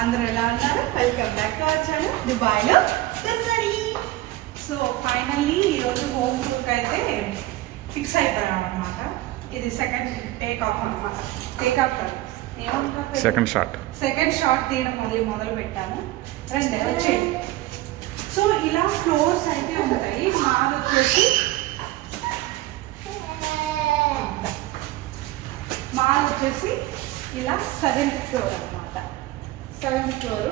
అందరూ ఎలా ఉన్నారు? Welcome back to our channel దుబాయ్లో తుర్సరి సో ఫైనల్లీ ఈరోజు హోమ్ టూర్కి అయితే ఫిక్స్ అయిపోయాం అనమాట ఇది సెకండ్ టేక్ ఆఫ్ అనమాట టేక్ ఆఫ్ కాదు. సెకండ్ షాట్ సెకండ్ షాట్ తీయడం మళ్ళీ మొదలు పెట్టాము రండి వచ్చేయండి సో ఇలా ఫ్లోర్స్ అయితే ఉంటాయి. మాది వచ్చేసి మాది వచ్చేసి ఇలా సెవెంత్ ఫ్లోర్ అన్నమాట. సెవెంత్ ఫ్లోర్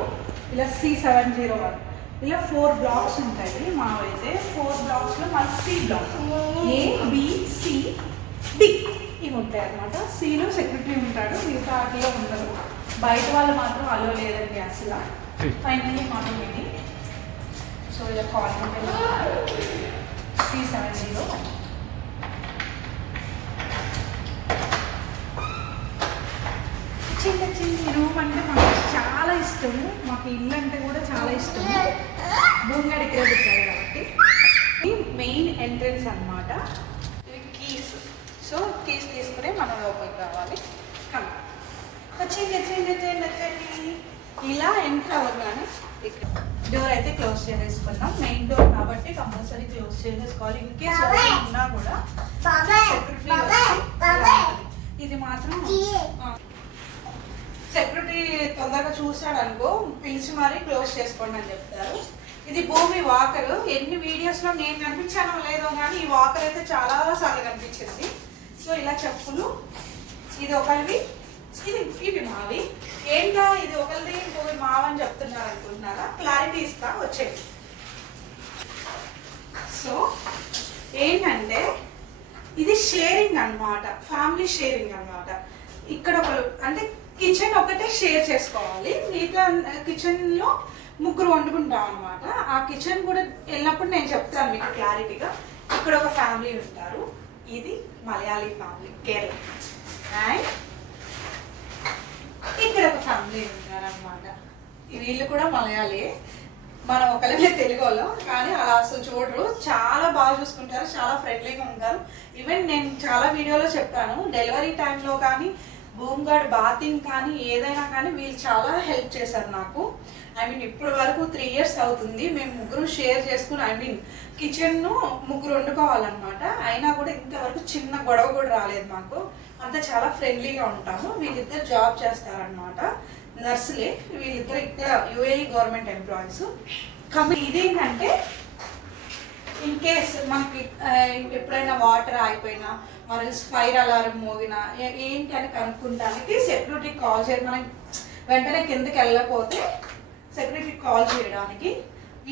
ఇలా సి సెవెన్ జీరో వన్. ఇలా ఫోర్ బ్లాక్స్ ఉంటాయి. మావైతే ఫోర్ బ్లాక్స్లో మన C block. A B C D. ఇవి ఉంటాయి అనమాట సిలో సెక్రటరీ ఉంటాడు. మిగతా వాటిలో ఉండదు బయట వాళ్ళు మాత్రం అలో లేదండి అసలు. ఫైనల్లీ మాత్రం ఇది సో ఇలా కాల్ సి సెవెన్ జీరో. చిన్న చిన్న రూమ్ అంటే మాకు చాలా ఇష్టము మాకు ఇల్లు అంటే కూడా చాలా ఇష్టము భూమిగడ ఇక్కడ కాబట్టి. ఇది మెయిన్ ఎంట్రన్స్ అన్నమాట. ఇవి కీస్ సో కీస్ తీసుకునే మనం లోపలికి రావాలి. కమ్ వచ్చింది వచ్చింది వచ్చింది వచ్చింది ఇలా ఎంటర్ అవ్వగానే ఇక్కడ డోర్ అయితే క్లోజ్ చేసేసుకున్నాం. మెయిన్ డోర్ కాబట్టి కంపల్సరీ క్లోజ్ చేసేసుకోవాలి. ఇన్ కేస్ ఉన్నా కూడా ఇది మాత్రం సెక్యూరిటీ తొందరగా చూశాడు అనుకో పిలిచి మరీ క్లోజ్ చేసుకోండి అని చెప్తారు. ఇది భూమి వాకర్. ఎన్ని వీడియోస్లో నేను కనిపించానో లేదో కానీ ఈ వాకర్ అయితే చాలా సార్లు కనిపించింది. సో ఇలా చెప్పులు. ఇది ఒకరివి. ఇది ఇవి మావి. ఏంటా ఇది ఒకరిది ఇంకొకటి మావని చెప్తున్నారు అనుకుంటున్నారా క్లారిటీ ఇస్తా వచ్చేది సో ఏంటంటే ఇది షేరింగ్ అన్నమాట. ఫ్యామిలీ షేరింగ్ అన్నమాట. ఇక్కడ ఒకరు అంటే కిచెన్ ఒకటే షేర్ చేసుకోవాలి. మిగతా కిచెన్లో ముగ్గురు వండుకుంటాం అనమాట ఆ కిచెన్ కూడా వెళ్ళినప్పుడు నేను చెప్తాను మీకు క్లారిటీగా. ఇక్కడ ఒక ఫ్యామిలీ ఉంటారు. ఇది మలయాళీ ఫ్యామిలీ కేరళ. అండ్ ఇక్కడ ఒక ఫ్యామిలీ ఉంటారనమాట వీళ్ళు కూడా మలయాళీ. మనం ఒకళ్ళమే తెలుగు వాళ్ళం కానీ అలా అసలు చూడరు. చాలా బాగా చూసుకుంటారు. చాలా ఫ్రెండ్లీగా ఉంటారు. ఈవెన్ నేను చాలా వీడియోలో చెప్పాను డెలివరీ టైంలో కానీ భూమ్ గార్డ్ బాతింగ్ కానీ ఏదైనా కానీ వీళ్ళు చాలా హెల్ప్ చేశారు నాకు. ఐ మీన్ ఇప్పటి వరకు త్రీ ఇయర్స్ అవుతుంది. మేము ముగ్గురు షేర్ చేసుకుని ఐ మీన్ కిచెన్ను ముగ్గురు వండుకోవాలన్నమాట. అయినా కూడా ఇంతవరకు చిన్న గొడవ కూడా రాలేదు మాకు. అంతా చాలా ఫ్రెండ్లీగా ఉంటాము. వీళ్ళిద్దరు జాబ్ చేస్తారనమాట నర్సులే. వీళ్ళిద్దరు ఇక్కడ యుఏఈ గవర్నమెంట్ ఎంప్లాయీస్ కాబట్టి ఇదేంటంటే ఇన్ కేస్ మనకి ఎప్పుడైనా వాటర్ ఆగిపోయినా మరి ఫైర్ అలారం మోగినా ఏంటి అని కనుక్కుంటానికి సెక్యూరిటీ కాల్ చేయాలి మనం వెంటనే కిందకి వెళ్ళకపోతే సెక్యూరిటీ కాల్ చేయడానికి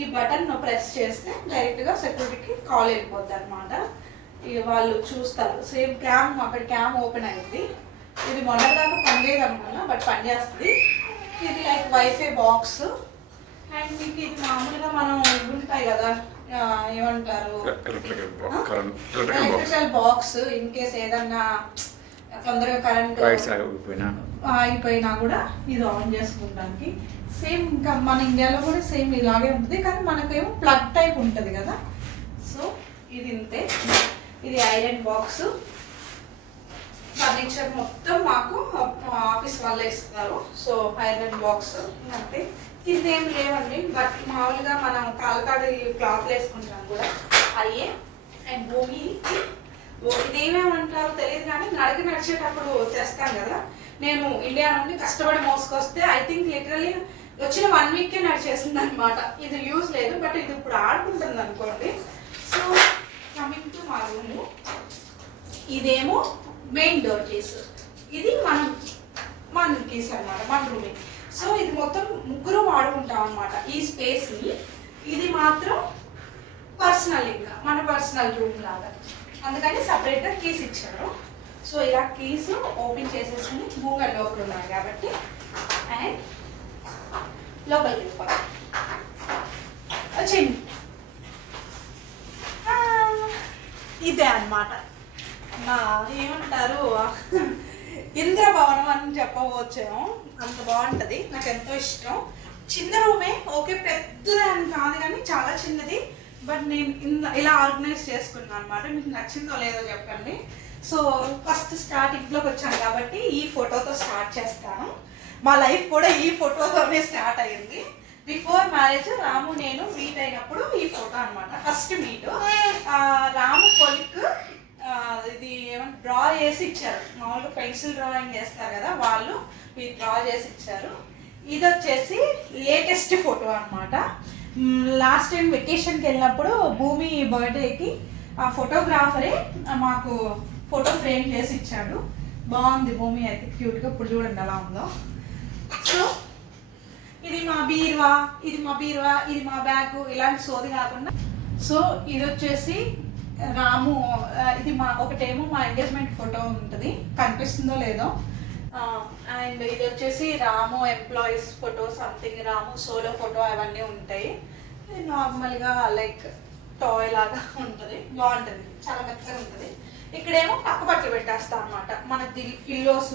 ఈ బటన్ ప్రెస్ చేస్తే డైరెక్ట్గా సెక్యూరిటీకి కాల్ వెళ్ళిపోద్ది అనమాట వాళ్ళు చూస్తారు. సేమ్ క్యామ్ అక్కడ క్యామ్ ఓపెన్ అయింది. ఇది మొన్నదాకా పనిలేదు అనుకున్నా బట్ పనిచేస్తుంది. ఇది లైక్ వైఫై బాక్స్ అండ్ మీకు ఇది మామూలుగా మనం ఉంటాయి కదా. ఏమంటారు? ఎలక్ట్రికల్ బాక్స్ ఇన్ కేస్ ఏదన్నా తొందరగా కరెంట్ అయిపోయినా. కూడా ఇది ఆన్ చేసుకుంటానికి. సేమ్ ఇంకా మన ఇండియాలో కూడా సేమ్ ఇలాగే ఉంటుంది. కానీ మనకేమో ప్లగ్ టైప్ ఉంటుంది కదా. సో ఇది ఇంతే. ఇది ఐరన్ బాక్స్ ఫర్నిచర్ మొత్తం మాకు ఆఫీస్ వాళ్ళే ఇస్తారు సో ఐరన్ బాక్స్ అంతే. కింద ఏం లేవండి బట్ మామూలుగా మనం కాలకాడి క్లాత్లు వేసుకుంటాం కూడా. అయ్యే అండ్ భూమి ఇదేమేమంటారో తెలియదు కానీ నడక నడిచేటప్పుడు చేస్తాం కదా. నేను ఇండియా నుండి కష్టపడి మోసుకొస్తే ఐ థింక్ లిటరలీ వచ్చిన వన్ వీక్కే నడిచేసింది అనమాట ఇది యూజ్ లేదు బట్ ఇది ఇప్పుడు ఆడుకుంటుంది అనుకోండి. సో కమింగ్ టు మా రూము ఇదేమో మెయిన్ డోర్ కేసు ఇది మనం మన కేసు అన్నమాట మన రూమే సో ఇది మొత్తం ముగ్గురు వాడుకుంటాం అనమాట ఈ స్పేస్ని ఇది మాత్రం పర్సనల్ ఇంకా మన పర్సనల్ రూమ్ లాగా. అందుకని సపరేట్గా కీస్ ఇచ్చారు. సో ఇలా కీస్ ఓపెన్ చేసేసుకుని మూగ లోపల ఉన్నాయి కాబట్టి అండ్ లోపలికి వెళ్ళిపోతాం వచ్చింది. ఇదే అన్నమాట. ఏమంటారు? ఇంద్రభవనం అని చెప్పవచ్చేమో. అంత బాగుంటుంది. నాకు ఎంతో ఇష్టం. చిన్న రూమే. ఓకే పెద్దదని కాదు కానీ చాలా చిన్నది. బట్ నేను ఇలా ఆర్గనైజ్ చేసుకున్నాను అనమాట మీకు నచ్చిందో లేదో చెప్పండి. సో ఫస్ట్ స్టార్టింగ్లోకి వచ్చాను కాబట్టి ఈ ఫోటోతో స్టార్ట్ చేస్తాను. మా లైఫ్ కూడా ఈ ఫోటోతోనే స్టార్ట్ అయ్యింది. బిఫోర్ మ్యారేజ్ రాము నేను మీట్ అయినప్పుడు ఈ ఫోటో అన్నమాట. First meet. రాము కొలిక్ ఇది ఏమంటే డ్రా చేసి ఇచ్చారు మామూలుగా పెన్సిల్ డ్రాయింగ్ చేస్తారు కదా వాళ్ళు ఇది డ్రా చేసి ఇచ్చారు ఇది వచ్చేసి లేటెస్ట్ ఫోటో అనమాట లాస్ట్ టైం వెకేషన్కి వెళ్ళినప్పుడు భూమి బర్త్డేకి ఆ ఫోటోగ్రాఫరే మాకు ఫోటో ఫ్రేమ్ చేసి ఇచ్చాడు బాగుంది భూమి అయితే క్యూట్గా ఇప్పుడు చూడండి ఎలా ఉందో. సో ఇది మా బీరువా ఇది మా బీరువా ఇది మా బ్యాగ్ ఇలాంటి సోది కాకుండా. సో ఇది వచ్చేసి రాము ఇది మా ఒకటేమో మా ఎంగేజ్మెంట్ ఫోటో ఉంటుంది. కనిపిస్తుందో లేదో. అండ్ ఇది వచ్చేసి Ramu employees photo something Ramu solo photo అవన్నీ ఉంటాయి. నార్మల్గా లైక్ టాయ్ లాగా ఉంటుంది. బాగుంటుంది. చాలా మెత్తగా ఉంటుంది. ఇక్కడేమో పక్క బట్టలు పెట్టేస్తా అనమాట మన పిల్లోస్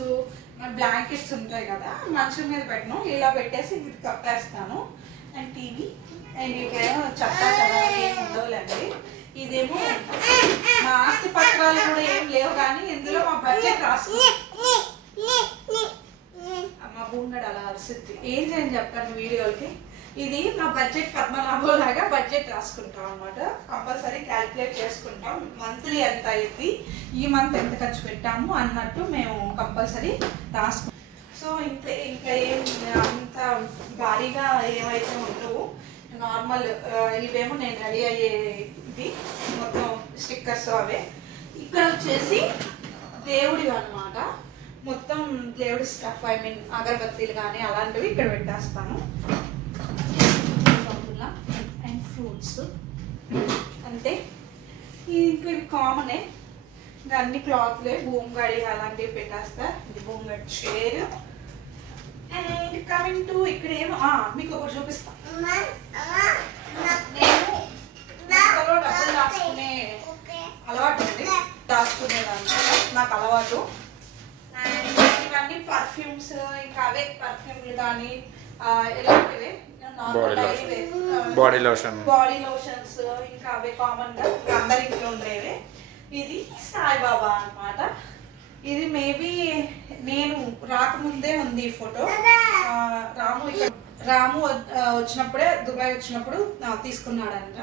బ్లాంకెట్స్ ఉంటాయి కదా మంచం మీద పెట్టను. ఇలా పెట్టేసి ఇది కప్పేస్తాను. And TV. అండ్ ఇక్కడేమో చట్టా చదవ ఏం ఉండవులేండి ఇదేమో మా ఆస్తి పత్రాలు కూడా ఏం లేవు కానీ ఇందులో మా బడ్జెట్ రాసుకుంది. మా భూమిగడ అలా అరిసిద్ది ఏం చేయని చెప్పండి వీడియోలకి? ఇది మా బడ్జెట్ పద్మనాభంలాగా బడ్జెట్ రాసుకుంటాం అనమాట కంపల్సరీ క్యాలిక్యులేట్ చేసుకుంటాం. మంత్లీ ఎంత అయింది? ఈ మంత్ ఎంత ఖర్చు పెట్టాము అన్నట్టు మేము కంపల్సరీ రాసుకుంటాం. సో ఇంత ఇంకా ఏం అంత భారీగా ఏమైతే ఉండవు నార్మల్ ఇవేమో నేను రెడీ అయ్యే అయ్యేది మొత్తం స్టిక్కర్స్ అవే. ఇక్కడ వచ్చేసి దేవుడి అన్నమాట మొత్తం దేవుడి స్టఫ్ ఐ మీన్ అగరబత్తీలు కానీ అలాంటివి ఇక్కడ పెట్టేస్తాను. అండ్ ఫ్రూట్స్ అంతే. ఇది ఇంకా ఇవి కామనే ఇంకా అన్ని క్లాత్లే భూమి గడి అలాంటివి పెట్టేస్తా. ఇది భూమి గడి చైర్. అండ్ కమింగ్ టు ఇక్కడ ఏమో మీకు ఒకటి చూపిస్తా. నేను ఇంట్లో డబ్బులు దాచుకునే అలవాటు ఉంది దాచుకునేదాన్ని నాకు అలవాటు. అండ్ ఇవన్నీ పర్ఫ్యూమ్స్ ఇంకా అవే పర్ఫ్యూమ్లు కానీ ఇలాంటివి. బాడీ లోషన్ బాడీ లోషన్స్ ఇంకా అవే కామన్గా అందరి ఇంట్లో ఉండేవి. ఇది సాయిబాబా అన్నమాట. ఇది మేబీ నేను రాకముందే ఉంది ఈ ఫోటో రాము ఇక్కడ రాము వచ్చినప్పుడే దుబాయ్ వచ్చినప్పుడు తీసుకున్నాడంట.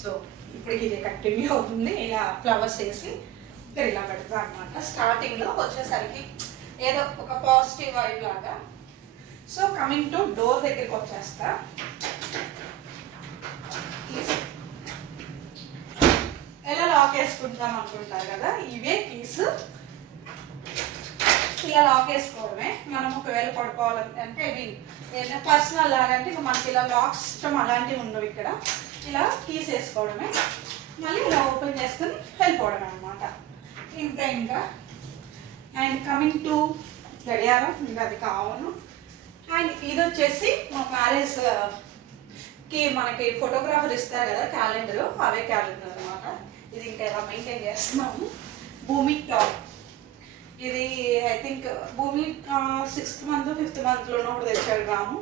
సో ఇప్పటికి ఇది కంటిన్యూ అవుతుంది. ఇలా ఫ్లవర్స్ వేసి ఇక్కడ ఇలా పెడతా అనమాట స్టార్టింగ్లో వచ్చేసరికి ఏదో ఒక పాజిటివ్ వైబ్ లాగా. సో కమింగ్ టు డోర్ దగ్గరికి వచ్చేస్తా. ఎలా లాక్ వేసుకుంటాం అనుకుంటారు కదా ఇవే పీస్ ఇలా లాక్ వేసుకోవడమే. మనం ఒకవేళ పడుకోవాలంటే అంటే ఇవి ఏదైనా పర్సనల్ లాగా అంటే మనకి ఇలా లాక్ సిస్టమ్ అలాంటివి ఉండవు ఇక్కడ. ఇలా కీస్ వేసుకోవడమే మళ్ళీ ఇలా ఓపెన్ చేసుకుని వెళ్ళిపోవడమే అనమాట ఇంకా ఇంకా. అండ్ కమింగ్ టు గడియారం. ఇంకా అది కావను. అండ్ ఇది వచ్చేసి మా మ్యారేజ్కి మనకి ఫోటోగ్రాఫర్ ఇస్తారు కదా క్యాలెండర్. అవే క్యాలెండర్ అనమాట ఇది ఇంకా ఇలా మెయింటైన్ చేస్తున్నాము? భూమి టాప్. ఇది I think Bhumi sixth month fifth మంత్లో కూడా తెచ్చాడు రాము.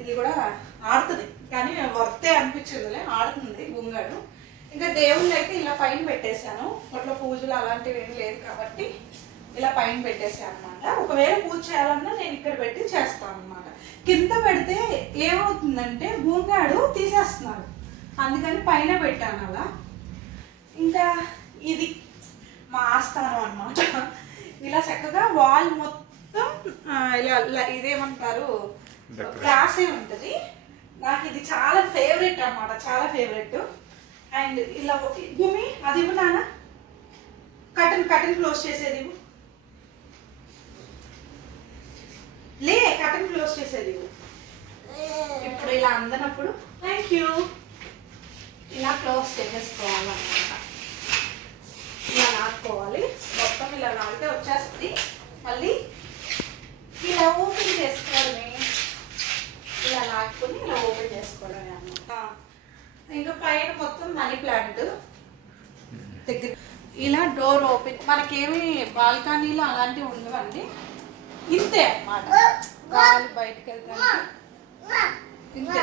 ఇది కూడా ఆడుతుంది. కానీ వర్తే అనిపించిందిలే ఆడుతుంది గుంగాడు ఇంకా దేవుళ్ళు అయితే ఇలా పైన పెట్టేశాను. అట్లా పూజలు అలాంటివి ఏం లేదు కాబట్టి ఇలా పైన పెట్టేసాను అనమాట ఒకవేళ పూజ చేయాలన్నా నేను ఇక్కడ పెట్టి చేస్తాను అనమాట కింద పెడితే ఏమవుతుందంటే భూంగాడు తీసేస్తున్నాడు. అందుకని పైన పెట్టాను అలా. ఇంకా ఇది మా ఆస్థానం అన్నమాట. ఇలా చక్కగా వాల్ మొత్తం ఇలా ఇలా- ఇదేమంటారు? గ్లాసే ఉంటుంది? నాకు ఇది చాలా ఫేవరెట్ అన్నమాట చాలా ఫేవరెట్ అండ్ ఇలా భూమి అది ఇవ్వు నాన్న. కటన్ కటన్ క్లోజ్ చేసేది ఇవ్వు. లే కటన్ క్లోజ్ చేసేది ఇవ్వు. ఇప్పుడు ఇలా అందనప్పుడు థ్యాంక్ యూ ఇలా క్లోజ్ చేసేసుకోవాలన్నమాట. ఇలా నాటుకోవాలి. మొత్తం ఇలా నాటితే వచ్చేస్తుంది. మళ్ళీ ఇలా ఓపెన్ చేసుకోవడమే ఇలా నాటుకొని ఇలా ఓపెన్ చేసుకోవడమే అన్నమాట. ఇంకా పైన మొత్తం మనీ ప్లాంట్ దగ్గర. ఇలా డోర్ ఓపెన్ మనకేమి బాల్కనీలో అలాంటివి ఉండవండి. ఇంతే అన్నమాట. గాలి బయటకు వెళ్తాను ఇంతే ఇంతే.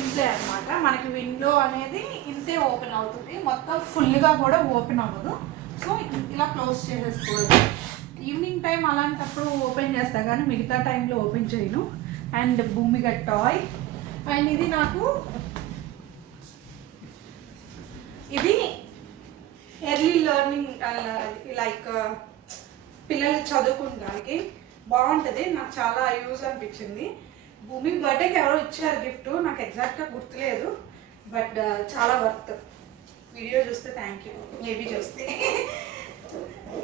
ఇంతే అనమాట మనకి విండో అనేది ఇంతే ఓపెన్ అవుతుంది. మొత్తం ఫుల్గా కూడా ఓపెన్ అవ్వదు. సో ఇలా క్లోజ్ చేసేసుకోవచ్చు. ఈవినింగ్ టైం అలాంటప్పుడు ఓపెన్ చేస్తా కానీ మిగతా టైంలో ఓపెన్ చేయను. అండ్ భూమిగా టాయ్. అండ్ ఇది నాకు ఇది ఎర్లీ లెర్నింగ్ లైక్ పిల్లలు చదువుకుంటానికి బాగుంటుంది. నాకు చాలా యూజ్ అనిపించింది. భూమి బర్త్డేకి ఎవరో ఇచ్చారు గిఫ్ట్ నాకు ఎగ్జాక్ట్గా గుర్తులేదు బట్ చాలా వర్త్. వీడియో చూస్తే థ్యాంక్ యూ మేబీ చూస్తే.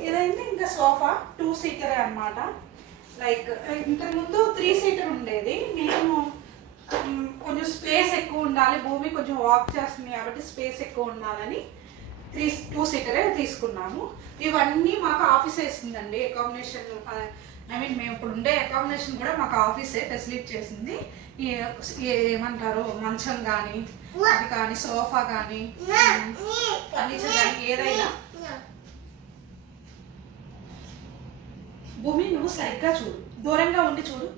ఇదైతే ఇంకా సోఫా టూ సీటర్ అన్నమాట. లైక్ ఇంతకుముందు త్రీ సీటర్ ఉండేది. నేను కొంచెం స్పేస్ ఎక్కువ ఉండాలి. భూమి కొంచెం వాక్ చేస్తుంది కాబట్టి స్పేస్ ఎక్కువ ఉండాలని త్రీ టూ సీటరే తీసుకున్నాము. ఇవన్నీ మాకు ఆఫీస్ వేసిందండి అకామిడేషన్ ఐ మీన్ మేము ఇప్పుడు ఉండే అకామిడేషన్ కూడా మాకు ఆఫీసే ఫెసిలిటీ చేసింది. ఏమంటారు మంచం కానీ అది కానీ సోఫా కానీ ఫర్నిచర్ కానీ ఏదైనా. భూమి నువ్వు సరిగ్గా చూడు. దూరంగా ఉండి చూడు.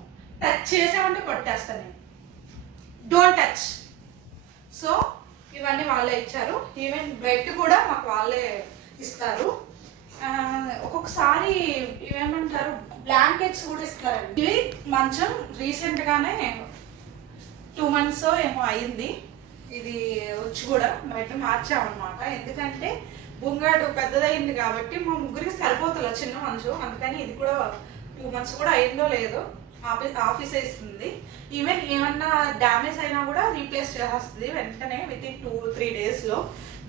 టచ్ చేసామంటే కొట్టేస్తా నేను. డోంట్ టచ్ సో ఇవన్నీ వాళ్ళే ఇచ్చారు. ఈవెన్ బెడ్ కూడా మాకు వాళ్ళే ఇస్తారు. ఒక్కొక్కసారి ఇవేమంటారు బ్లాంకెట్స్ కూడా ఇస్తారండి. ఇవి మంచం రీసెంట్గానే టూ మంత్స్ ఏమో అయింది. ఇది వచ్చి కూడా బయట మార్చామన్నమాట. ఎందుకంటే బుంగాడు పెద్దదైంది కాబట్టి మా ముగ్గురికి సరిపోతుంది చిన్న మంచు. అందుకని ఇది కూడా టూ మంత్స్ కూడా అయిందో లేదో ఆఫీస్ ఆఫీస్ ఇస్తుంది. ఈవెన్ ఏమన్నా డ్యామేజ్ అయినా కూడా రీప్లేస్ చేసేస్తుంది. వెంటనే విత్ ఇన్ టూ త్రీ డేస్లో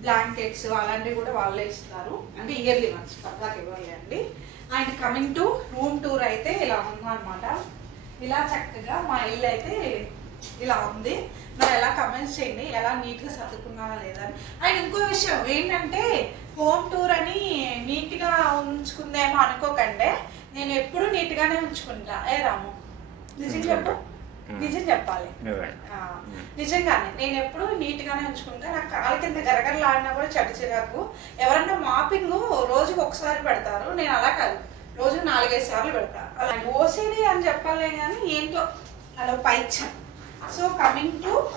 బ్లాంకెట్స్ అలాంటివి కూడా వాళ్ళే ఇస్తారు. అంటే ఇయర్లీ మంత్స్ పర్దాకి ఇవ్వలేండి అండి. కమింగ్ టు రూమ్ టూర్ అయితే ఇలా ఉందన్నమాట. ఇలా చక్కగా మా ఇల్లు అయితే ఇలా ఉంది. మరి ఎలా కమెంట్స్ చేయండి ఎలా నీట్గా సర్దుకున్నారా లేదా అండ్ ఇంకో విషయం ఏంటంటే హోమ్ టూర్ అని నీట్గా ఉంచుకుందేమో అనుకోకండి నేను ఎప్పుడు నీట్గానే ఉంచుకుంటా. ఏ రాము? నిజం చెప్పు. నిజం చెప్పాలి. ఆ, నిజంగానే నేను ఎప్పుడు నీట్ గానే ఉంచుకుంటా. నాకు కాళ్ళ కింద గరగరలాడినా కూడా చెడ్డ చిరాకు. ఎవరన్నా మాపింగ్ రోజుకి ఒకసారి పెడతారు. నేను అలా కాదు. రోజు నాలుగైదు సార్లు పెడతా. అలా ఓసిడి అని చెప్పాలే కానీ ఏంటో అలా పైచ్చాం సో కమింగ్ టు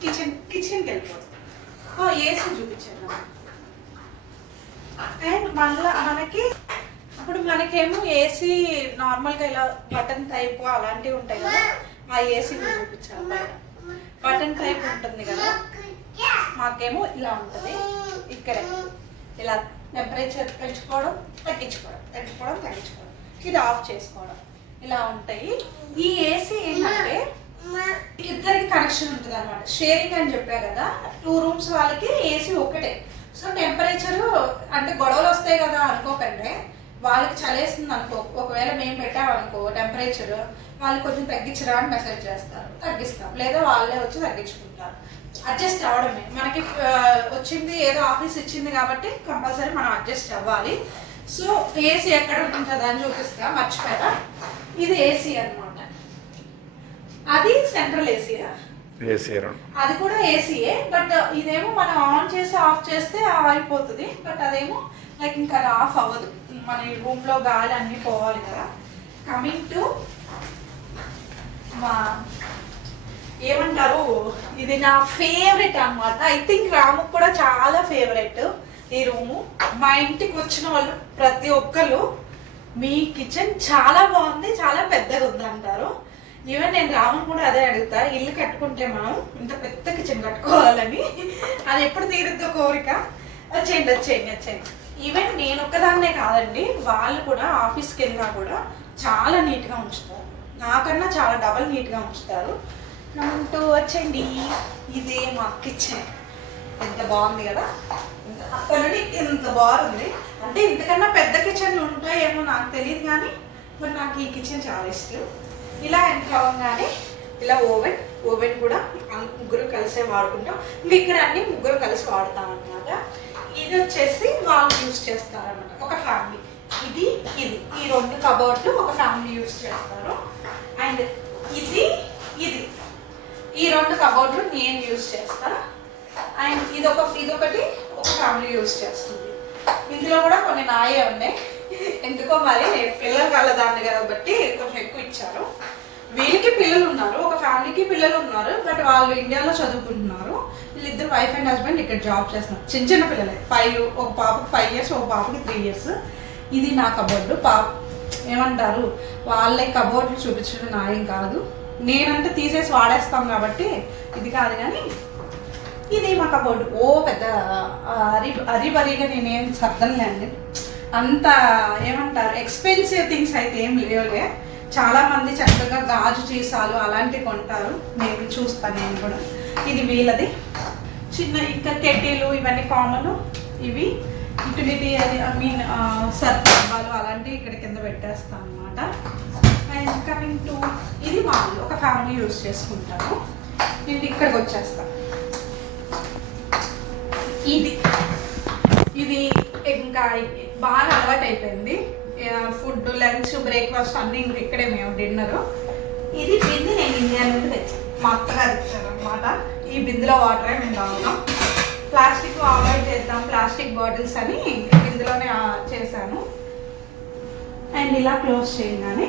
కిచెన్ కిచెన్కి వెళ్ళిపోతాం. ఏసీ చూపించాను. అండ్ మళ్ళీ మనకి ఇప్పుడు మనకేమో ఏసీ నార్మల్గా ఇలా బటన్ టైప్ అలాంటివి ఉంటాయి కదా. ఆ ఏసీ కూడా చూపించాలి బటన్ టైప్ ఉంటుంది కదా? మాకేమో ఇలా ఉంటుంది. ఇక్కడే. ఇలా టెంపరేచర్ పెంచుకోవడం తగ్గించుకోవడం పెంచుకోవడం తగ్గించుకోవడం. ఇది ఆఫ్ చేసుకోవడం. ఇలా ఉంటాయి. ఈ ఏసీ ఏంటంటే ఇద్దరికి కనెక్షన్ ఉంటుంది అనమాట షేరింగ్ అని చెప్పా కదా టూ రూమ్స్ వాళ్ళకి ఏసీ ఒకటే. సో టెంపరేచర్ అంటే గొడవలు వస్తాయి కదా అనుకోకండి. వాళ్ళకి చలేస్తుంది అనుకో ఒకవేళ మేము పెట్టామనుకో టెంపరేచర్ వాళ్ళు కొంచెం తగ్గించరా అని మెసేజ్ చేస్తారు. తగ్గిస్తాం. లేదా వాళ్ళే వచ్చి తగ్గించుకుంటారు. అడ్జస్ట్ అవ్వడమే. మనకి వచ్చింది ఏదో ఆఫీస్ ఇచ్చింది కాబట్టి కంపల్సరీ మనం అడ్జస్ట్ అవ్వాలి. సో ఏసీ ఎక్కడ ఉంటుందా అని చూపిస్తా. మర్చిపోయా ఇది ఏసీ అన్నమాట. అది సెంట్రల్ ఏసీయా అది కూడా ఏసీయే బట్ ఇదేమో మనం ఆన్ చేసి ఆఫ్ చేస్తే అయిపోతుంది బట్ అదేమో లైక్ ఇంకా ఆఫ్ అవ్వదు. మన రూమ్లో గాలి అన్ని పోవాలి కదా. కమింగ్ టు మా ఏమంటారు? ఇది నా ఫేవరెట్ అన్నమాట. ఐ థింక్ రాముకు కూడా చాలా ఫేవరెట్ ఈ రూము మా ఇంటికి వచ్చిన వాళ్ళు ప్రతి ఒక్కరు మీ కిచెన్ చాలా బాగుంది చాలా పెద్దగా ఉంది అంటారు. ఈవెన్ నేను రాముని కూడా అదే అడుగుతా. ఇల్లు కట్టుకుంటే మనం ఇంత పెద్ద కిచెన్ కట్టుకోవాలని. అది ఎప్పుడు తీరుద్దో కోరిక? వచ్చేయండి వచ్చేయండి వచ్చేయండి. ఈవెన్ నేను ఒక్కదాన్నే కాదండి వాళ్ళు కూడా ఆఫీస్కి వెళ్ళినా కూడా చాలా నీట్గా ఉంచుతారు. నాకన్నా చాలా డబల్ నీట్గా ఉంచుతారు. అంటూ వచ్చండి ఇదే మా కిచెన్ ఎంత బాగుంది కదా? అక్కడ నుండి ఇంత బాగుంది. అంటే ఇంతకన్నా పెద్ద కిచెన్లు ఉంటాయేమో నాకు తెలియదు కానీ మరి నాకు ఈ కిచెన్ చాలా ఇష్టం. ఇలా ఎంటర్ అవ్వగానే ఇలా ఓవెన్ ఓవెన్ కూడా ముగ్గురు కలిసే వాడుకుంటాం. ఇంకా ఇక్కడ అన్ని ముగ్గురు కలిసి వాడతాం అనమాట ఇది వచ్చేసి వాళ్ళు యూస్ చేస్తారనమాట ఒక ఫ్యామిలీ ఇది ఇది. ఈ రెండు కబోర్డ్లు ఒక ఫ్యామిలీ యూస్ చేస్తారు. అండ్ ఇది ఇది. ఈ రెండు కబోర్డ్లు నేను యూస్ చేస్తా. అండ్ ఇదొక ఇదొకటి ఒక ఫ్యామిలీ యూస్ చేస్తుంది. ఇందులో కూడా కొన్ని నాయే ఉన్నాయి. ఎందుకో మరి పిల్లలు వాళ్ళ దాన్ని కాబట్టి కొంచెం ఎక్కువ ఇచ్చారు. వీళ్ళకి పిల్లలు ఉన్నారు. ఒక ఫ్యామిలీకి పిల్లలు ఉన్నారు. బట్ వాళ్ళు ఇండియాలో చదువుకుంటున్నారు. వీళ్ళిద్దరు వైఫ్ అండ్ హస్బెండ్ ఇక్కడ జాబ్ చేస్తున్నారు. చిన్న చిన్న పిల్లలే. ఫైవ్ ఒక పాపకి ఫైవ్ ఇయర్స్ ఒక పాపకి త్రీ ఇయర్స్ ఇది నా కబోర్డు పాప ఏమంటారు? వాళ్ళే కబోర్డులు చూపించడం నాయం కాదు. నేనంటే తీసేసి వాడేస్తాం కాబట్టి ఇది కాదు కానీ ఇది మా కబోర్డు ఓ పెద్ద అరి అరిబరిగా నేనేం సర్దనులేండి. అంత ఏమంటారు? ఎక్స్పెన్సివ్ థింగ్స్ అయితే ఏం లేవులే. చాలామంది చక్కగా గాజు చీసాలు అలాంటివి కొంటారు. నేను చూస్తాను నేను కూడా. ఇది వీళ్ళది. చిన్న ఇంకా కెటీలు ఇవన్నీ కామన్ ఇవి యూటిలిటీ అది ఐ మీన్ సర్ఫ్ డబ్బాలు అలాంటివి ఇక్కడ కింద పెట్టేస్తాను అనమాట అండ్ కమింగ్ టు ఇది వాళ్ళు ఒక ఫ్యామిలీ యూజ్ చేసుకుంటారు నేను ఇక్కడికి వచ్చేస్తాను ఇది ఇది ఇంకా బాగా అలవాటు అయిపోయింది ఫుడ్ లంచ్ బ్రేక్ఫాస్ట్ అన్నీ ఇంక ఇక్కడే మేము డిన్నరు. ఇది బింది నేను ఇండియా నుండి తెచ్చాను. మా అత్తగారు ఇచ్చారు అనమాట ఈ బిందులో వాటరే మేము తాగుతాం. ప్లాస్టిక్ అవాయిడ్ చేద్దాం ప్లాస్టిక్ బాటిల్స్ అని బిందులోనే చేశాను. అండ్ ఇలా క్లోజ్ చేయగానే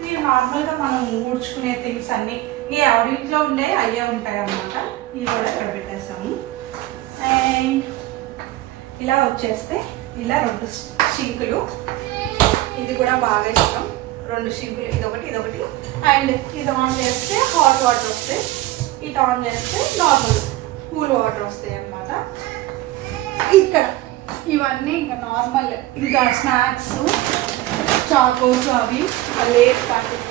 ఇవి నార్మల్గా మనం ఊడ్చుకునే థింగ్స్ అన్నీ ఈ ఎవరింట్లో ఉండే అయ్యే ఉంటాయి అన్నమాట ఇవి కూడా ఇక్కడ పెట్టేస్తాము అండ్ ఇలా వచ్చేస్తే ఇలా రెండు చీకులు. ఇది కూడా బాగా ఇష్టం. రెండు షింకులు ఇదొకటి ఇదొకటి. అండ్ ఇది ఆన్ చేస్తే హాట్ వాటర్ వస్తాయి. ఇటు ఆన్ చేస్తే నార్మల్ కూల్ వాటర్ వస్తాయి అన్నమాట. ఇక్కడ ఇవన్నీ ఇంకా నార్మల్ ఇంకా స్నాక్స్ చాకోస్ అవి లేట్ ప్యాకెట్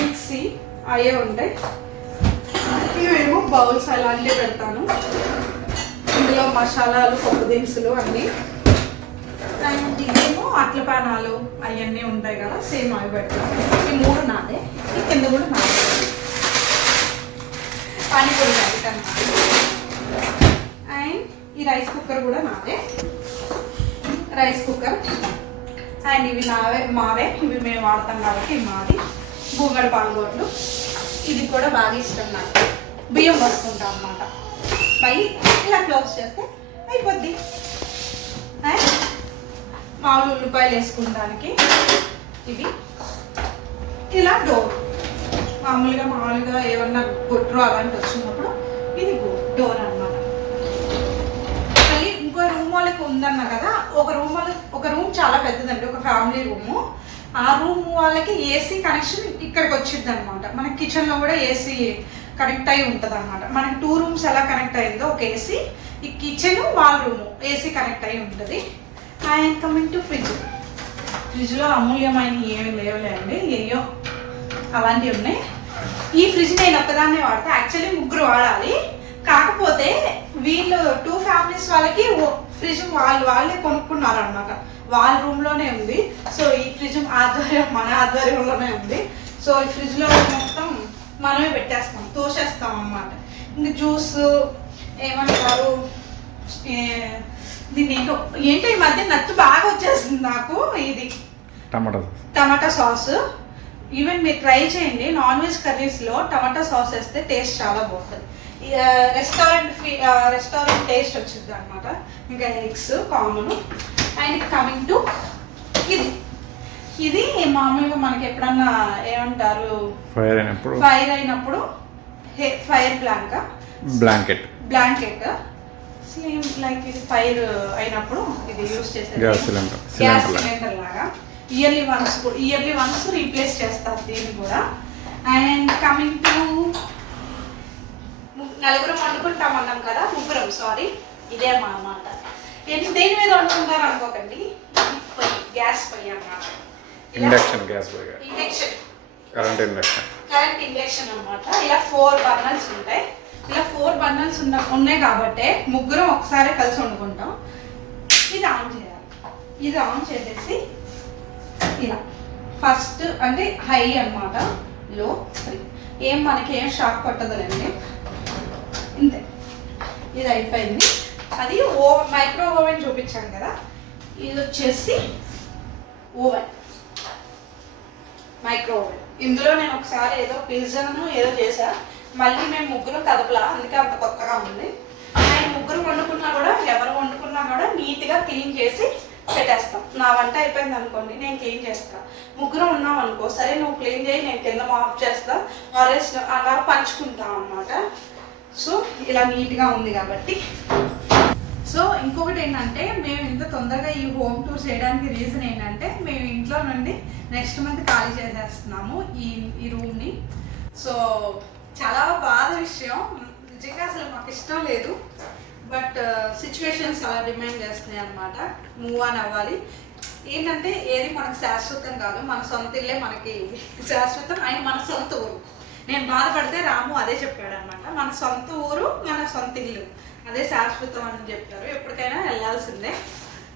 మిక్సీ అవే ఉంటాయి. ఇవేమో బౌల్స్ అలాంటివి పెడతాను. ఇందులో మసాలాలు పప్పు దినుసులు అన్నీ. అండ్ ఇదేమో అట్ల పానాలు అవన్నీ ఉంటాయి కదా సేమ్ అవి పెట్టాలి ఈ మూడు నాదే ఈ కింద కూడా నాదే. పానీపూరి ప్యాకెట్ అన్నమాట. అండ్ ఈ రైస్ కుక్కర్ కూడా నాదే. Rice cooker. అండ్ ఇవి నావే మావే ఇవి మేము వాడతాం కాబట్టి మాది. బూగడ పాల్గొట్లు ఇది కూడా బాగా ఇష్టం నాకు. బియ్యం పట్టుకుంటాం అన్నమాట. పై ఇలా క్లోజ్ చేస్తే అయిపోద్ది. మామూలు ఉల్లిపాయలు వేసుకుంటానికి ఇవి. ఇలా డోర్ మామూలుగా మామూలుగా ఏమన్నా గుట్రు అలాంటి వచ్చినప్పుడు ఇది డోర్ అన్నమాట. మళ్ళీ ఇంకో రూమ్ వాళ్ళకి ఉందన్నా కదా ఒక రూమ్ వాళ్ళకి ఒక రూమ్ చాలా పెద్దదండి ఒక ఫ్యామిలీ రూము. ఆ రూమ్ వాళ్ళకి ఏసీ కనెక్షన్ ఇక్కడికి వచ్చింది అనమాట మన కిచెన్లో కూడా ఏసీ కనెక్ట్ అయి ఉంటుంది అనమాట మనకి టూ రూమ్స్ ఎలా కనెక్ట్ అయిందో ఒక ఏసీ ఈ కిచెన్ వాళ్ళ రూము ఏసీ కనెక్ట్ అయి ఉంటుంది. And coming to fridge. ఫ్రిడ్జ్లో అమూల్యమైన ఏమి లేవులే అండి ఏయో అలాంటివి ఉన్నాయి. ఈ ఫ్రిడ్జ్ నేను ఒక్కదాన్నే వాడతా. యాక్చువల్లీ ముగ్గురు వాడాలి. కాకపోతే వీళ్ళు టూ ఫ్యామిలీస్ వాళ్ళకి ఫ్రిడ్జ్ వాళ్ళు వాళ్ళే కొనుక్కున్నారు అనమాట వాళ్ళ రూమ్లోనే ఉంది. సో ఈ ఫ్రిడ్జ్ ఆధ్వర్యం మన ఆధ్వర్యంలోనే ఉంది. సో ఈ ఫ్రిడ్జ్లో మొత్తం మనమే పెట్టేస్తాం. తోసేస్తాం అన్నమాట. ఇంకా జ్యూస్ ఏమంటారు దీన్ని ఏంటో ఏంటో ఈ మధ్య నచ్చు బాగా వచ్చేసింది నాకు ఇది. Tomato tomato sauce. ఈవెన్ మీరు ట్రై చేయండి నాన్ వెజ్ కర్రీస్లో టమాటా సాస్ వేస్తే టేస్ట్ చాలా బాగుంటుంది. రెస్టారెంట్ రెస్టారెంట్ టేస్ట్ వచ్చింది అనమాట ఇంకా eggs common and coming to ఇది. ఇది మామూలుగా మనకి ఎప్పుడన్నా ఏమంటారు? ఫైర్ అయినప్పుడు? ఫైర్ అయినప్పుడు fire blank blanket blanket same like ఇది ఫైర్ అయినప్పుడు ఇది యూస్ చేసేది. గ్యాస్ సిలిండర్ గ్యాస్ సిలిండర్ లాగా. Yearly once yearly once replace చేస్తారు దీన్ని కూడా. అండ్ కమింగ్ టు నలుగురం వండుకుంటాం అన్నాం కదా ముగ్గురం సారీ ఇదే మా అన్నమాట ఏంటి దేని మీద వండుకుంటారు అనుకోకండి. గ్యాస్ పొయ్యి అన్నమాట. ఇండక్షన్ గ్యాస్ పొయ్యి induction current induction current induction అన్నమాట. ఇలా ఫోర్ బర్నర్స్ ఉంటాయి. ఇలా ఫోర్ బర్నర్స్ ఉన్న ఉన్నాయి కాబట్టి ముగ్గురం ఒకసారి కలిసి వండుకుంటాం. ఇది ఆన్ చేయాలి. ఇది ఆన్ చేసేసి ఇలా. ఫస్ట్ అంటే హై అన్నమాట. లో ఏం మనకి ఏం షాక్ పట్టదులేండి ఇంతే. ఇది అయిపోయింది. అది ఓ మైక్రో ఓవెన్ చూపించాను కదా. ఇది వచ్చేసి ఓవెన్ మైక్రో ఓవెన్ ఇందులో నేను ఒకసారి ఏదో పిజ్జాను ఏదో చేశాను మళ్ళీ మేము ముగ్గురు కదపలా అందుకే అంత కొత్తగా ఉంది. ఆయన ముగ్గురు వండుకున్నా కూడా ఎవరు వండుకున్నా కూడా నీట్గా క్లీన్ చేసి పెట్టేస్తాం. నా వంట అయిపోయింది అనుకోండి నేను క్లీన్ చేస్తా. ముగ్గురు ఉన్నాం అనుకో సరే నువ్వు క్లీన్ చేయి నేను కింద మాఫ్ చేస్తా ఆర్ఎస్ అలా పంచుకుంటాం అన్నమాట. సో ఇలా నీట్గా ఉంది కాబట్టి. సో ఇంకొకటి ఏంటంటే మేము ఇంత తొందరగా ఈ హోమ్ టూర్ చేయడానికి రీజన్ ఏంటంటే మేము ఇంట్లో నుండి నెక్స్ట్ మంత్ ఖాళీ చేసేస్తున్నాము ఈ ఈ రూమ్ని సో చాలా బాధ విషయం. నిజంగా అసలు మాకు ఇష్టం లేదు. బట్ సిచ్యువేషన్స్ అలా డిమాండ్ చేస్తున్నాయి అనమాట మూవ్ ఆన్ అవ్వాలి. ఏంటంటే ఏది మనకు శాశ్వతం కాదు. మన సొంత ఇల్లే మనకి శాశ్వతం. ఆయన మన సొంత ఊరు. నేను బాధపడితే రాము అదే చెప్పాడు అనమాట మన సొంత ఊరు మన సొంత ఇల్లు. అదే శాశ్వతం అని చెప్పారు. ఎప్పటికైనా వెళ్ళాల్సిందే.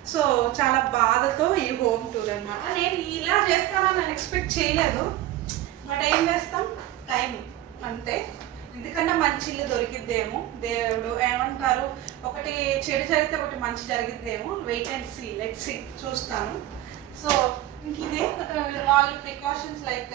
సో చాలా బాధతో ఈ హోమ్ టూర్ అన్నమాట. నేను ఇలా చేస్తానని ఎక్స్పెక్ట్ చేయలేదు. బట్ ఏం చేస్తాం? టైం అంతే ఎందుకంటే మంచి ఇల్లు దొరికిద్దేమో? దేవుడు ఏమంటారు? ఒకటి చెడు జరిగితే ఒకటి మంచి జరిగిద్దేమో? Wait and see let see చూస్తాను. సో ఇంక ఇదే వాళ్ళు ప్రికాషన్స్ లైక్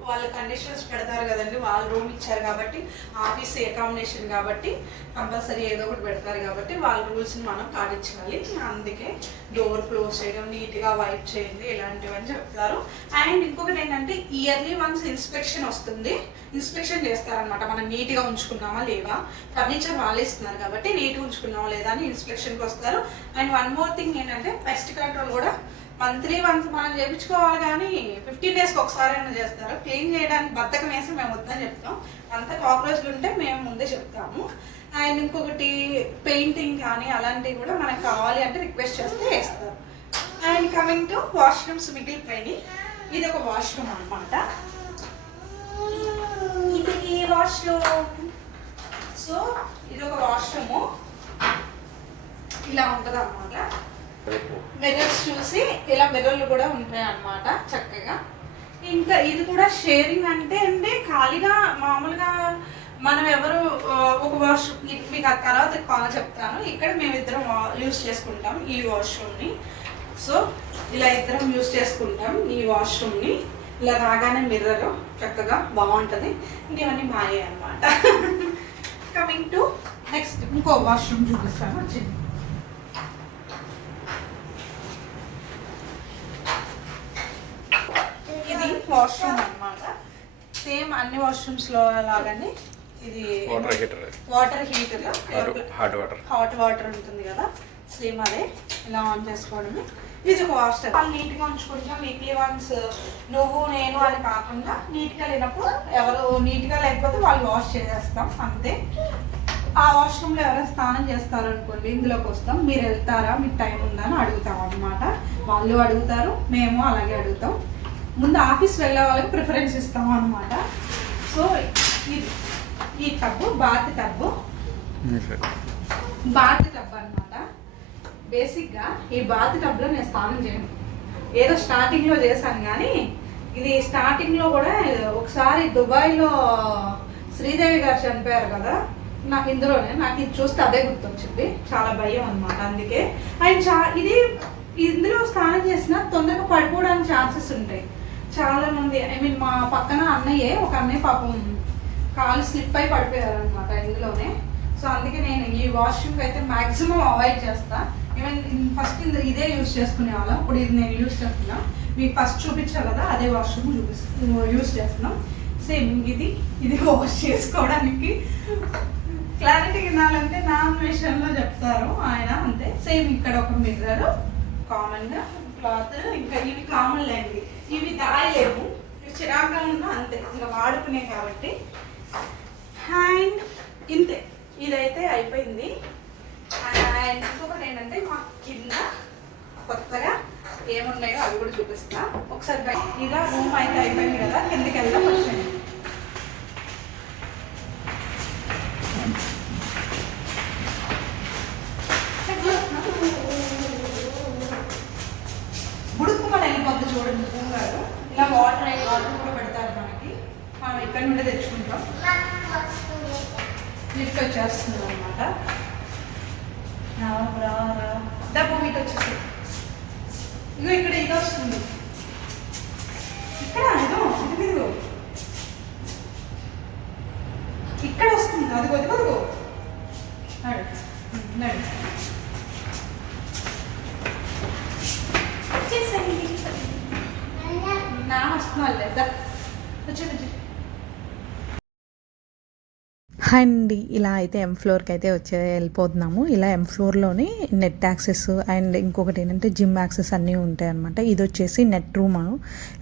వాళ్ళ కండిషన్స్ పెడతారు కదండి వాళ్ళు రూమ్ ఇచ్చారు కాబట్టి ఆఫీస్ అకామిడేషన్ కాబట్టి కంపల్సరీ ఏదో ఒకటి పెడతారు కాబట్టి వాళ్ళ రూల్స్ని మనం పాటించాలి. అందుకే డోర్ క్లోజ్ చేయడం నీట్గా వైప్ చేయండి ఇలాంటివని చెప్తారు. అండ్ ఇంకొకటి ఏంటంటే ఇయర్లీ వన్స్ ఇన్స్పెక్షన్ వస్తుంది. ఇన్స్పెక్షన్ చేస్తారనమాట మనం నీట్గా ఉంచుకున్నామా లేవా? ఫర్నిచర్ వాళ్ళే ఇస్తున్నారు కాబట్టి నీట్గా ఉంచుకున్నామా లేదా అని ఇన్స్పెక్షన్కి వస్తారు. అండ్ వన్ మోర్ థింగ్ ఏంటంటే పెస్ట్ కంట్రోల్ కూడా మంత్లీ వన్స్ మనం చేయించుకోవాలి కానీ ఫిఫ్టీన్ డేస్కి ఒకసారి అయినా చేస్తారు. క్లీన్ చేయడానికి బద్దకం వేసి మేము వద్దని చెప్తాం. అంత కాక్రోచ్లు ఉంటే మేము ముందే చెప్తాము. అండ్ ఇంకొకటి పెయింటింగ్ కానీ అలాంటివి కూడా మనకు కావాలి అంటే రిక్వెస్ట్ చేస్తే వేస్తారు. అండ్ కమింగ్ టు వాష్రూమ్స్ మిగిలిపోయినాయి. ఇది ఒక వాష్రూమ్ అనమాట ఇది వాష్రూమ్ సో ఇది ఒక వాష్రూమ్. ఇలా ఉంటుంది అనమాట మిర్రర్స్ చూసి ఇలా మిర్రర్లు కూడా ఉంటాయి అన్నమాట చక్కగా. ఇంకా ఇది కూడా షేరింగ్ అంటే అంటే ఖాళీగా మామూలుగా మనం ఎవరు ఒక వాష్రూమ్ మీకు ఆ తర్వాత చెప్తాను. ఇక్కడ మేమిద్దరం యూజ్ చేసుకుంటాం ఈ వాష్రూమ్ని. సో ఇలా ఇద్దరం యూస్ చేసుకుంటాం ఈ వాష్రూమ్ని. ఇలా రాగానే మిర్రర్ చక్కగా బాగుంటుంది. ఇంక ఇవన్నీ మాయే అనమాట కమింగ్ టు నెక్స్ట్ ఇంకో వాష్రూమ్ చూపిస్తాను. వచ్చింది. ఇది వాష్రూమ్ అన్నమాట. సేమ్ అన్ని వాష్రూమ్స్లో లాగానే ఇది water heater water heater hot water hot water ఉంటుంది కదా. సేమ్ అదే. ఇలా ఆన్ చేసుకోవడమే. ఇది ఒక హాస్టల్ వాళ్ళు నీట్గా ఉంచుకుంటాం వీక్లీ వన్స్ నువ్వు నేను అని కాకుండా నీట్గా లేనప్పుడు ఎవరు నీట్గా లేకపోతే వాళ్ళు వాష్ చేసేస్తాం అంతే. ఆ వాష్రూమ్లో ఎవరైనా స్నానం చేస్తారు అనుకోండి ఇందులోకి వస్తాం. మీరు వెళ్తారా? మీకు టైం ఉందా అని అడుగుతాం అనమాట వాళ్ళు అడుగుతారు మేము అలాగే అడుగుతాం. ముందు ఆఫీస్ వెళ్ళే వాళ్ళకి ప్రిఫరెన్స్ ఇస్తాం అనమాట సో ఇది ఈ టబ్బు బాత్ టబ్బు బాత్ బేసిక్గా ఈ బాత్ టబ్లో నేను స్నానం చేయను. ఏదో స్టార్టింగ్లో చేశాను కానీ ఇది స్టార్టింగ్లో కూడా ఒకసారి దుబాయ్లో శ్రీదేవి గారు చనిపోయారు కదా నాకు ఇందులోనే. నాకు ఇది చూస్తే అదే గుర్తొచ్చింది. చాలా భయం అనమాట అందుకే. అండ్ చా ఇది ఇందులో స్నానం చేసినా తొందరగా పడిపోవడానికి ఛాన్సెస్ ఉంటాయి. చాలా మంది ఐ మీన్ మా పక్కన అన్నయ్యే ఒక అన్నయ్య పాపం కాలు స్లిప్ అయి పడిపోయారు అనమాట ఇందులోనే. సో అందుకే నేను ఈ వాష్రూమ్కి అయితే మ్యాక్సిమం అవాయిడ్ చేస్తాను ఈవెన్ ఫస్ట్ ఇదే యూస్ చేసుకునే వాళ్ళం. ఇప్పుడు ఇది నేను యూస్ చేస్తున్నా. మీకు ఫస్ట్ చూపించాను కదా అదే వాష్రూమ్ చూపిస్తు యూస్ చేస్తున్నాం. సేమ్ ఇది ఇది వాష్ చేసుకోవడానికి. క్లారిటీ వినాలంటే నా విషయంలో చెప్తారు. ఆయన అంతే. సేమ్ ఇక్కడ ఒక మిర్రర్ కామన్గా క్లాత్ ఇంకా ఇవి కామన్ లేండి. ఇవి దాయలేము ఇవి చిరాగ్గా ఉన్నా అంతే. ఇంకా వాడుకునే కాబట్టి. అండ్ ఇంతే. ఇదైతే అయిపోయింది. అండ్ ఇంకొకటి ఏంటంటే మా కింద కొత్తగా ఏమున్నాయో అవి కూడా చూపిస్తా. ఒకసారి ఇలా రూమ్ అయితే అయిపోయింది కదా కిందకి వెళ్దాం వెళ్ళిపోద్ది చూడండి భూమి గారు ఇలా వాటర్ కూడా పెడతారు మనకి. మనం ఇక్కడ నుండి తెచ్చుకుంటాం. లిఫ్ట్ వచ్చేస్తుంది అనమాట డబ్బు మీట్ వచ్చేసి ఇగో ఇక్కడ ఇది వస్తుంది. ఇక్కడ ఇదో ఇది ఇదిగో. ఇక్కడ వస్తుంది. అదిగో అదిగో అదిగో నడు నడు వస్తున్నాడు లేదా వచ్చి వచ్చి అండ్ ఇలా అయితే ఎం ఫ్లోర్కి అయితే వచ్చే వెళ్ళిపోతున్నాము. ఇలా ఎం ఫ్లోర్లోనే నెట్ యాక్సెస్ అండ్ ఇంకొకటి ఏంటంటే జిమ్ యాక్సెస్ అన్నీ ఉంటాయి అనమాట ఇది వచ్చేసి నెట్ రూమ్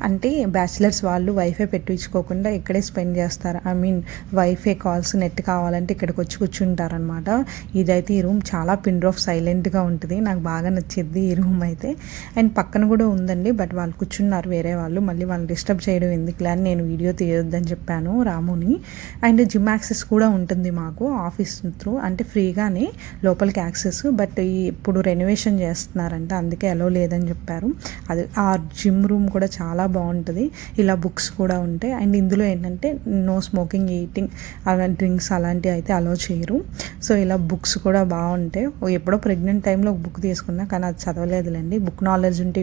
అంటే బ్యాచిలర్స్ వాళ్ళు వైఫై పెట్టించుకోకుండా ఇక్కడే స్పెండ్ చేస్తారు. I mean wifi calls net కావాలంటే ఇక్కడికి వచ్చి కూర్చుంటారనమాట ఇదైతే ఈ రూమ్ చాలా పిన్ సైలెంట్గా ఉంటుంది. నాకు బాగా నచ్చింది ఈ రూమ్ అయితే. అండ్ పక్కన కూడా ఉందండి బట్ వాళ్ళు కూర్చున్నారు వేరే వాళ్ళు. మళ్ళీ వాళ్ళు డిస్టర్బ్ చేయడం ఎందుకులే అని నేను వీడియో తీయొద్దని చెప్పాను రాముని. అండ్ జిమ్ యాక్సెస్ కూడా ఉంటుంది మాకు ఆఫీస్ త్రూ. అంటే ఫ్రీగానే లోపలికి యాక్సెస్. బట్ ఇప్పుడు రెనోవేషన్ చేస్తున్నారంట అందుకే అలో లేదని చెప్పారు. అది ఆ జిమ్ రూమ్ కూడా చాలా బాగుంటుంది. ఇలా బుక్స్ కూడా ఉంటాయి. అండ్ ఇందులో ఏంటంటే నో స్మోకింగ్ ఈటింగ్ అలా డ్రింక్స్ అలాంటివి అయితే అలో చేయరు. సో ఇలా బుక్స్ కూడా బాగుంటాయి. ఓ ఎప్పుడో ప్రెగ్నెంట్ టైంలో ఒక బుక్ తీసుకున్నా కానీ అది చదవలేదులేండి. బుక్ నాలెడ్జ్ ఉంటే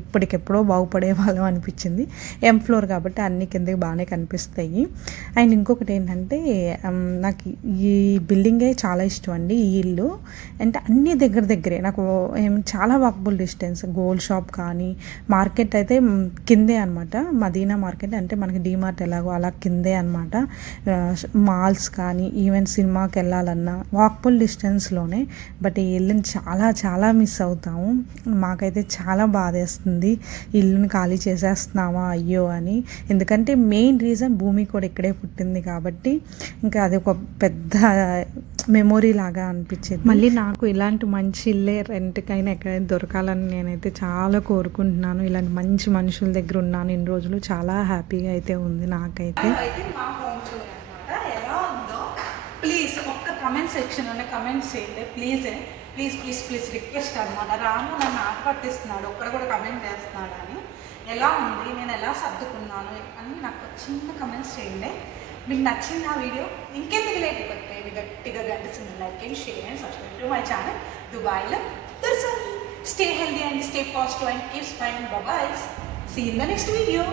ఇప్పటికెప్పుడో బాగుపడే వాళ్ళం అనిపించింది. ఎం ఫ్లోర్ కాబట్టి అన్ని కిందకి బాగానే కనిపిస్తాయి. అండ్ ఇంకొకటి ఏంటంటే నాకు ఈ బిల్డింగే చాలా ఇష్టం అండి ఈ ఇల్లు. అంటే అన్ని దగ్గర దగ్గరే. నాకు ఏం చాలా వాకబుల్ డిస్టెన్స్ గోల్డ్ షాప్ కానీ మార్కెట్ అయితే కిందే అనమాట మదీనా మార్కెట్ అంటే మనకి డీమార్ట్ ఎలాగో అలా కిందే అనమాట మాల్స్ కానీ ఈవెన్ సినిమాకి వెళ్ళాలన్నా వాకబుల్ డిస్టెన్స్లోనే బట్ ఈ ఇల్లుని చాలా చాలా మిస్ అవుతాము. మాకైతే చాలా బాధేస్తుంది. ఇల్లుని ఖాళీ చేసేస్తున్నామా అయ్యో అని. ఎందుకంటే మెయిన్ రీజన్ భూమి కూడా ఇక్కడే పుట్టింది కాబట్టి ఇంకా అది ఒక పెద్ద మెమొరీ లాగా అనిపించేది. మళ్ళీ నాకు ఇలాంటి మంచి ఇల్లే రెంట్కైనా ఎక్కడైనా దొరకాలని నేనైతే చాలా కోరుకుంటున్నాను. ఇలాంటి మంచి మనుషుల దగ్గర ఉన్నాను. ఇన్ని రోజులు చాలా హ్యాపీగా అయితే ఉంది నాకైతే. ప్లీజ్ ఒక్క కమెంట్ సెక్షన్ అనే కమెంట్స్ చేయండి. Please please please please request అనమాట రాము నన్ను ఆట పట్టిస్తున్నాడు. ఒక్కడ కూడా కమెంట్ చేస్తున్నాడు అని ఎలా ఉంది? నేను ఎలా సర్దుకున్నాను? అని నాకు చిన్న కమెంట్స్ చేయండి. మీకు నచ్చింది ఆ వీడియో ఇంకెందుకు లేట్ కొట్టేయండి గట్టిగా గంట like and share and subscribe to my channel దుబాయ్లో Darshan stay healthy and stay positive and keep smiling Babai's see in the next video